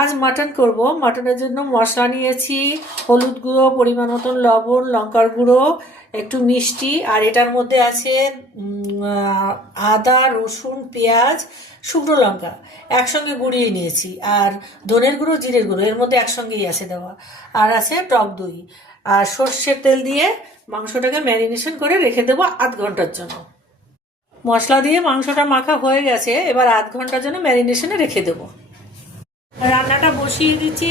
আজ মাটন করব। মাটনের জন্য মশলা নিয়েছি, হলুদ গুঁড়ো, পরিমাণ মতন লবণ, লঙ্কার গুঁড়ো, একটু মিষ্টি, আর এটার মধ্যে আছে আদা, রসুন, পেঁয়াজ, শুকনো লঙ্কা একসঙ্গে গুঁড়িয়ে নিয়েছি, আর ধনের গুঁড়ো, জিরের গুঁড়ো এর মধ্যে একসঙ্গেই আছে দেওয়া, আর আছে টক দই, আর সর্ষের তেল দিয়ে মাংসটাকে ম্যারিনেশন করে রেখে দেবো আধ ঘন্টার জন্য। মশলা দিয়ে মাংসটা মাখা হয়ে গেছে, এবার আধ ঘন্টার জন্য ম্যারিনেশনে রেখে দেবো। রান্নাটা বসিয়ে দিচ্ছি,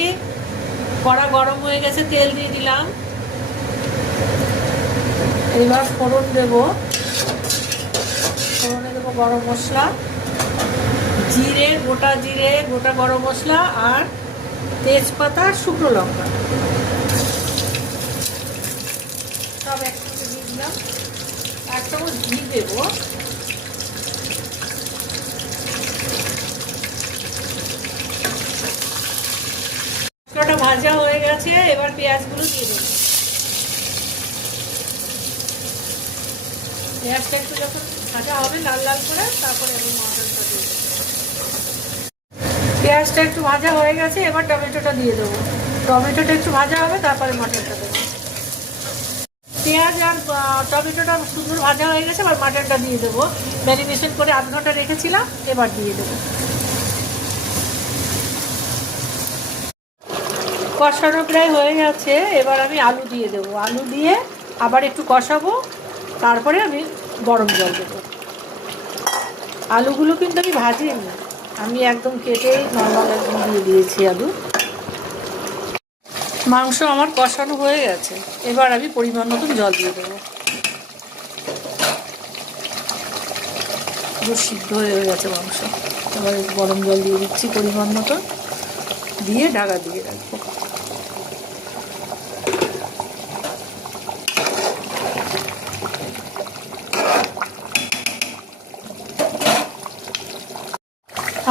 কড়া গরম হয়ে গেছে, তেল দিয়ে দিলাম, এবার ফোড়ন দেবো। ফোড়নে দেবো গরম মশলা, জিরে, গোটা জিরে, গোটা গরম মশলা, আর তেজপাতা, শুকনো লঙ্কা সব একসঙ্গে দিয়ে দিলাম। এক চামচ ঘি দেবো। মশলাটা ভাজা হয়ে গেছে, এবার পেঁয়াজগুলো দিয়ে দেবো। পেঁয়াজটা একটু যখন ভাজা হবে লাল লাল করে, তারপরে আমি মাটনটা দিয়ে দেবো। পেঁয়াজটা একটু ভাজা হয়ে গেছে, এবার টমেটোটা দিয়ে দেবো। টমেটোটা একটু ভাজা হবে, তারপরে মাটনটা দেবো। পেঁয়াজ আর টমেটোটা সুন্দর ভাজা হয়ে গেছে, এবার মাটনটা দিয়ে দেবো। ম্যারিনেশন করে আধ ঘন্টা রেখেছিলাম, এবার দিয়ে দেবো। কষানো প্রায় হয়ে গেছে, এবার আমি আলু দিয়ে দেবো। আলু দিয়ে আবার একটু কষাবো, তারপরে আমি গরম জল দেবো। আলুগুলো কিন্তু আমি ভাজিনি, আমি একদম কেটেই নর্মাল একদম দিয়ে দিয়েছি আলু। মাংস আমার কষানো হয়ে গেছে, এবার আমি পরিমাণ মতন জল দিয়ে দেবো। পুরো সিদ্ধ হয়ে গেছে মাংস, এবার গরম জল দিয়ে দিচ্ছি পরিমাণ মতন, দিয়ে ঢাকা দিয়ে রাখবো।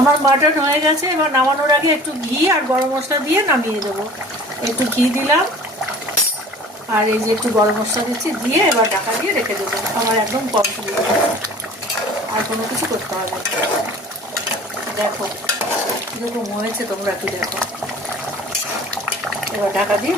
আমার মাটন হয়ে গেছে, এবার নামানোর আগে একটু ঘি আর গরম মশলা দিয়ে নামিয়ে দেবো। একটু ঘি দিলাম, আর এই যে একটু গরম মশলা দিচ্ছি, দিয়ে এবার ঢাকা দিয়ে রেখে দেবো। আমার একদম কমপ্লিট, আর কোনো কিছু করতে হবে। দেখো কীরকম হয়েছে, তোমরা কি দেখো। এবার ঢাকা দিয়ে